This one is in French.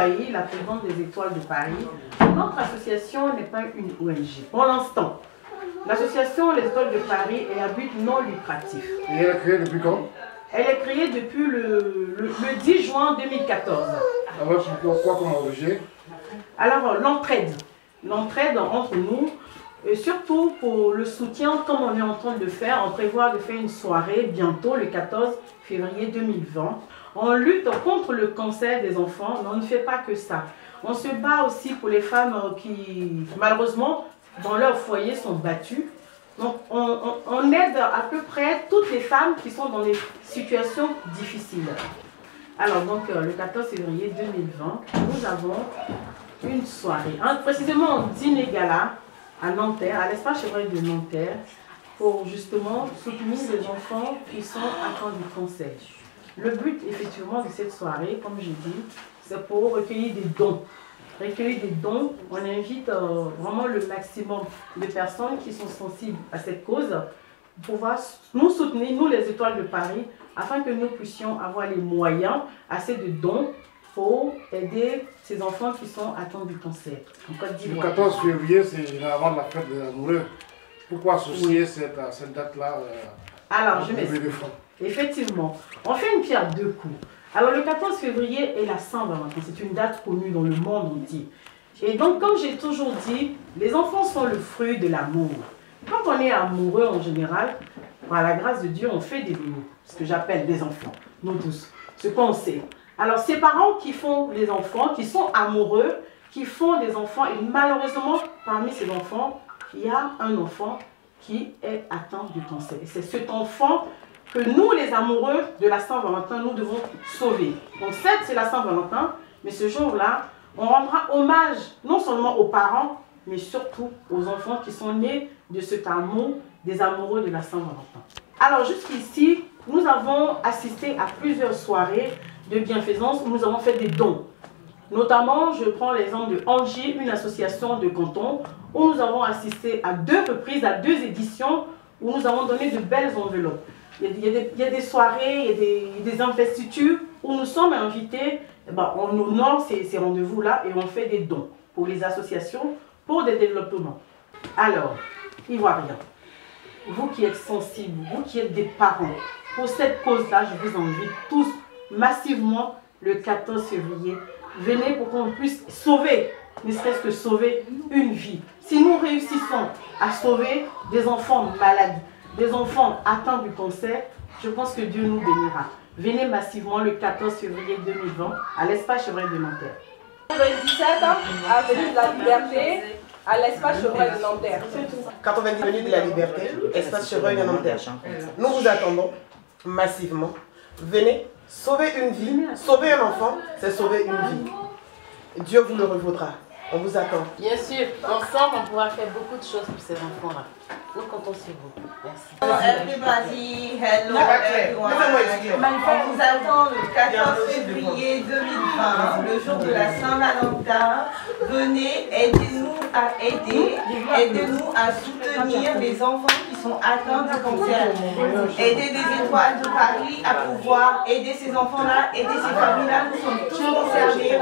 Failly, la présidente des Étoiles de Paris. Notre association n'est pas une ONG. Pour l'instant, l'association Les Étoiles de Paris est à but non lucratif. Et elle est créée depuis quand? Elle est créée depuis le 10 juin 2014. Alors, pourquoi comme objet? Alors, l'entraide. L'entraide entre nous, et surtout pour le soutien, comme on est en train de le faire, on prévoit de faire une soirée bientôt, le 14 février 2020. On lutte contre le cancer des enfants, mais on ne fait pas que ça. On se bat aussi pour les femmes qui, malheureusement, dans leur foyer, sont battues. Donc, on aide à peu près toutes les femmes qui sont dans des situations difficiles. Alors, donc, le 14 février 2020, nous avons une soirée, précisément un dîner-gala à Nanterre, à l'espace chevreuil de Nanterre, pour justement soutenir les enfants qui sont atteints du cancer. Le but, effectivement, de cette soirée, comme j'ai dit, c'est pour recueillir des dons. Recueillir des dons, on invite vraiment le maximum de personnes qui sont sensibles à cette cause pour pouvoir nous soutenir, nous les Étoiles de Paris, afin que nous puissions avoir les moyens, assez de dons pour aider ces enfants qui sont atteints du cancer. Le 14 février, c'est généralement la fête des amoureux. Pourquoi associer cette date-là Alors, je m'explique. Effectivement, on fait une pierre deux coups. Alors, le 14 février est la Saint-Valentin. C'est une date connue dans le monde entier. Et donc, comme j'ai toujours dit, les enfants sont le fruit de l'amour. Quand on est amoureux en général, par la grâce de Dieu, on fait des bébés. Ce que j'appelle des enfants, nous tous. Ce qu'on sait. Alors, ces parents qui font les enfants, qui sont amoureux, qui font des enfants, et malheureusement, parmi ces enfants, il y a un enfant qui est atteint du cancer. Et c'est cet enfant que nous, les amoureux de la Saint-Valentin, nous devons sauver. Donc, certes, c'est la Saint-Valentin, mais ce jour-là, on rendra hommage non seulement aux parents, mais surtout aux enfants qui sont nés de cet amour des amoureux de la Saint-Valentin. Alors, jusqu'ici, nous avons assisté à plusieurs soirées de bienfaisance où nous avons fait des dons. Notamment, je prends l'exemple de Angie, une association de canton, où nous avons assisté à 2 reprises, à 2 éditions, où nous avons donné de belles enveloppes. Il y a des soirées, il y a des investitures où nous sommes invités, on honore ces rendez-vous-là et on fait des dons pour les associations, pour des développements. Alors, Ivoiriens, vous qui êtes sensibles, vous qui êtes des parents, pour cette cause-là, je vous invite tous massivement le 14 février. Venez pour qu'on puisse sauver, ne serait-ce que sauver une vie. Si nous réussissons à sauver des enfants malades, des enfants atteints du cancer, je pense que Dieu nous bénira. Venez massivement le 14 février 2020 à l'espace chevreuil de Nanterre. 97 avenue de la Liberté, à l'espace chevreuil de Nanterre. 90 avenue de la Liberté, espace chevreuil de Nanterre. Nous vous attendons massivement. Venez sauver une vie, sauver un enfant, c'est sauver une vie. Dieu vous le revaudra. On vous attend. Bien sûr, ensemble, on pourra faire beaucoup de choses pour ces enfants-là. Nous comptons sur vous. Merci. Everybody, hello everyone. On vous attend le 14 février 2020, le jour de la Saint-Valentin. Venez, aidez-nous à aider, aidez-nous à soutenir les enfants qui sont atteints du cancer. Aidez les Étoiles de Paris à pouvoir aider ces enfants-là, aider ces familles-là. Nous sommes tous concernés.